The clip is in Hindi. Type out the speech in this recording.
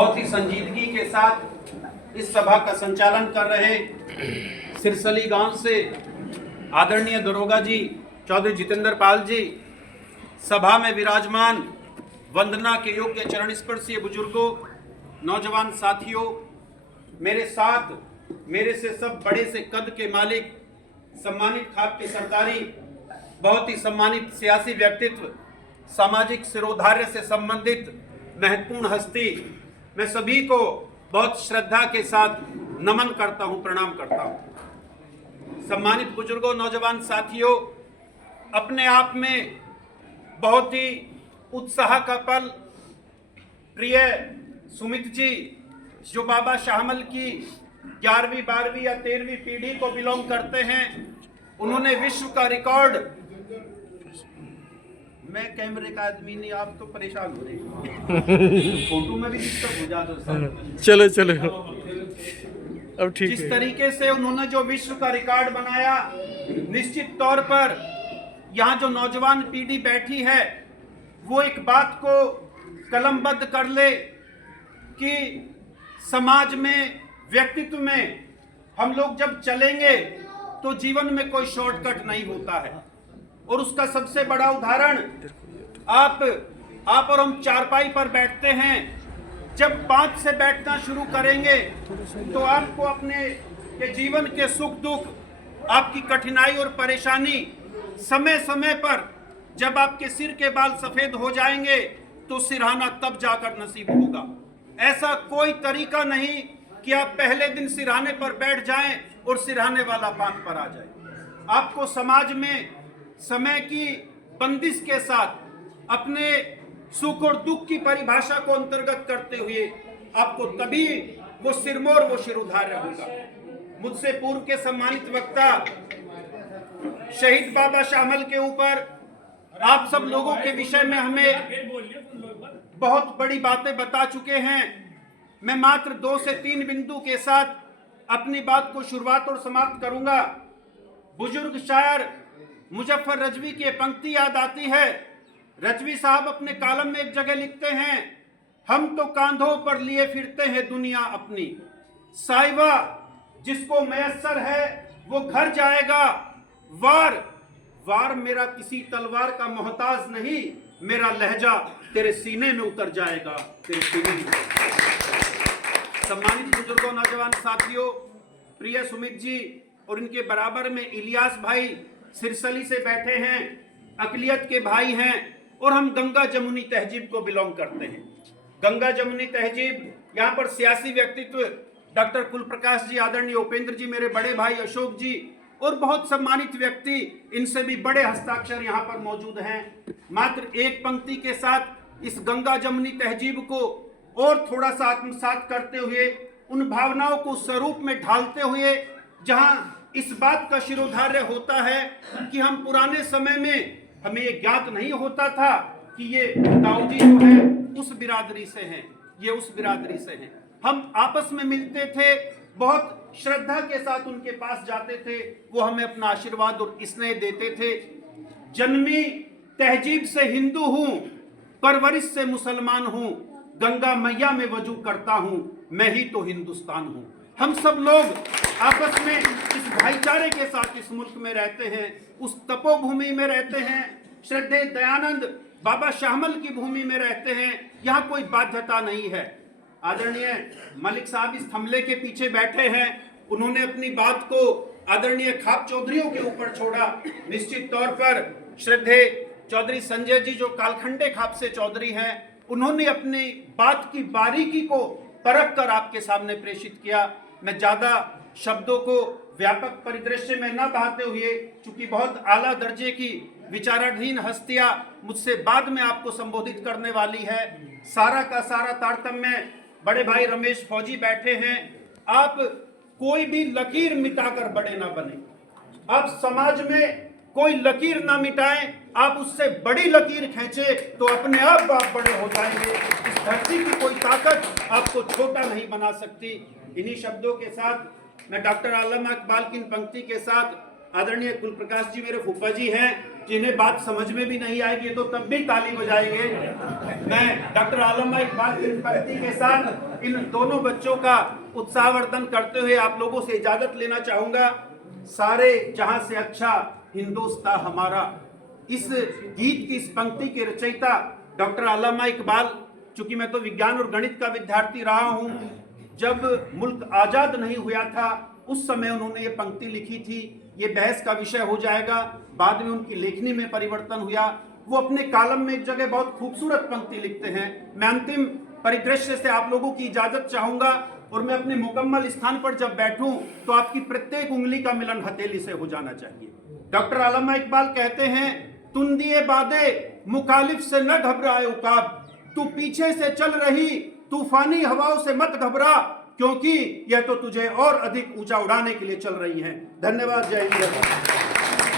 बहुत ही संजीदगी के साथ इस सभा का संचालन कर रहे सिरसली गांव से आदरणीय दरोगा जी चौधरी जितेंद्र पाल जी, सभा में विराजमान वंदना के योग्य चरण स्पर्शीय बुजुर्गों, नौजवान साथियों, मेरे साथ मेरे से सब बड़े से कद के मालिक, सम्मानित खाप के सरदारी, बहुत ही सम्मानित सियासी व्यक्तित्व, सामाजिक सिरोधार्य से संबंधित महत्वपूर्ण हस्ती, मैं सभी को बहुत श्रद्धा के साथ नमन करता हूं, प्रणाम करता हूं। सम्मानित बुजुर्गों, नौजवान साथियों, अपने आप में बहुत ही उत्साह का पल। प्रिय सुमित जी, जो बाबा शाहमल की 11वीं 12वीं या 13वीं पीढ़ी को बिलोंग करते हैं, उन्होंने विश्व का रिकॉर्ड, मैं कैमरे का आदमी नहीं, आप तो परेशान हो रहे फोटो में भी दिक्कत हो जाता है। चलो चलो अब ठीक है। जिस तरीके से उन्होंने जो विश्व का रिकॉर्ड बनाया, निश्चित तौर पर यहाँ जो नौजवान पीढ़ी बैठी है वो एक बात को कलमबद्ध कर ले कि समाज में, व्यक्तित्व में हम लोग जब चलेंगे तो जीवन में कोई शॉर्टकट नहीं होता है। और उसका सबसे बड़ा उदाहरण आप और हम चारपाई पर बैठते हैं, जब 5 से बैठना शुरू करेंगे तो आपको अपने के जीवन के सुख दुख, आपकी कठिनाई और परेशानी समय समय पर, जब आपके सिर के बाल सफेद हो जाएंगे तो सिरहाना तब जाकर नसीब होगा। ऐसा कोई तरीका नहीं कि आप पहले दिन सिरहाने पर बैठ जाएं और सिरहाने वाला बात पर आ जाए। आपको समाज में समय की बंदिश के साथ अपने सुख और दुख की परिभाषा को अंतर्गत करते हुए आपको तभी वो सिरमौर, वो शिरोधार्य होगा। मुझसे पूर्व के सम्मानित वक्ता शहीद बाबा शाहमल के ऊपर आप सब लोगों के विषय में हमें बहुत बड़ी बातें बता चुके हैं। मैं मात्र 2 से 3 बिंदु के साथ अपनी बात को शुरुआत और समाप्त करूंगा। बुजुर्ग शायर मुजफ्फर रजवी की पंक्ति याद आती है। रजवी साहब अपने कॉलम में एक जगह लिखते हैं, हम तो कांधों पर लिए फिरते हैं दुनिया अपनी, साहिबा जिसको मयस्सर है वो घर जाएगा, वार वार मेरा किसी तलवार का मोहताज नहीं, मेरा लहजा तेरे सीने में उतर जाएगा, तेरे सीने में। सम्मानित बुजुर्गों, नौजवान साथियों, प्रिय सुमित जी और इनके बराबर में इलियास भाई सिरसली से बैठे हैं, अकलियत के भाई हैं और हम गंगा जमुनी तहजीब को बिलोंग करते हैं। गंगा जमुनी तहजीब, यहाँ पर सियासी व्यक्तित्व डॉक्टर कुलप्रकाश जी, आदरणीय उपेंद्र जी, मेरे बड़े भाई अशोक जी और बहुत सम्मानित व्यक्ति, इनसे भी बड़े हस्ताक्षर यहाँ पर मौजूद हैं। मात्र एक पंक्ति के साथ इस गंगा जमुनी तहजीब को और थोड़ा सा आत्मसात करते हुए, उन भावनाओं को स्वरूप में ढालते हुए, जहाँ इस बात का शिरोधार्य होता है कि हम पुराने समय में, हमें ये ज्ञात नहीं होता था कि ये ताऊजी जो है उस बिरादरी से हैं, ये उस बिरादरी से हैं। हम आपस में मिलते थे, बहुत श्रद्धा के साथ उनके पास जाते थे, वो हमें अपना आशीर्वाद और स्नेह देते थे। जन्मी तहजीब से हिंदू हूँ, परवरिश से मुसलमान हूँ, गंगा मैया में वजू करता हूँ, मैं ही तो हिंदुस्तान हूँ। हम सब लोग आपस में इस भाईचारे के साथ इस मुल्क में रहते हैं, उस तपोभूमि में रहते हैं, श्रद्धेय दयानंद बाबा शाहमल की भूमि में रहते हैं। यहाँ कोई बाध्यता नहीं है। आदरणीय मलिक साहब इस थमले के पीछे बैठे हैं, उन्होंने अपनी बात को आदरणीय खाप चौधरियों के ऊपर छोड़ा। निश्चित तौर पर श्रद्धेय चौधरी संजय जी, जो कालखंडे खाप से चौधरी हैं, उन्होंने अपनी बात की बारीकी को परख कर आपके सामने प्रेषित किया। मैं ज्यादा शब्दों को व्यापक परिदृश्य में न बहाते हुए, चूंकि बहुत आला दर्जे की विचाराधीन हस्तियां मुझसे बाद में आपको संबोधित करने वाली है, सारा का सारा तारतम्य बड़े भाई रमेश फौजी बैठे हैं। आप कोई भी लकीर मिटाकर बड़े ना बने, आप समाज में कोई लकीर ना मिटाएं, आप उससे बड़ी लकीर खींचे तो अपने आप बड़े हो जाएंगे। इस धरती की कोई ताकत आपको छोटा नहीं बना सकती। इन्हीं शब्दों के साथ मैं डॉक्टर अल्लामा इकबाल की इन पंक्ति के साथ आदरणीय कुलप्रकाश जी मेरे फूफा जी हैं, जिन्हें बात समझ में भी नहीं आएगी तो तब भी ताली बजाएंगे। मैं डॉक्टर आलम इकबाल की पंक्ति के साथ इन दोनों बच्चों का उत्साहवर्धन करते हुए आप लोगों से इजाजत लेना चाहूंगा। सारे जहां से अच्छा हिंदुस्तान हमारा, इस गीत की इस पंक्ति के रचयिता डॉक्टर आलम इकबाल, चूंकि मैं तो विज्ञान और गणित का विद्यार्थी रहा हूं, जब मुल्क आजाद नहीं हुआ था उस समय उन्होंने ये पंक्ति लिखी थी। ये बहस का विषय हो जाएगा, बाद में उनकी लेखनी में परिवर्तन हुआ। वो अपने कालम में एक जगह बहुत खूबसूरत पंक्ति लिखते हैं। मैं अंतिम परिदृश्य से आप लोगों की इजाजत चाहूंगा, और मैं अपने मुकम्मल स्थान पर जब बैठूं तो आपकी प्रत्येक उंगली का मिलन हथेली से हो जाना चाहिए। डॉक्टर आलम इकबाल कहते हैं, तुंदिए बादे मुखालिफ से न घबराए उकाब, तू पीछे से चल रही तूफानी हवाओं से मत घबरा, क्योंकि यह तो तुझे और अधिक ऊंचा उड़ाने के लिए चल रही है। धन्यवाद। जय हिंद।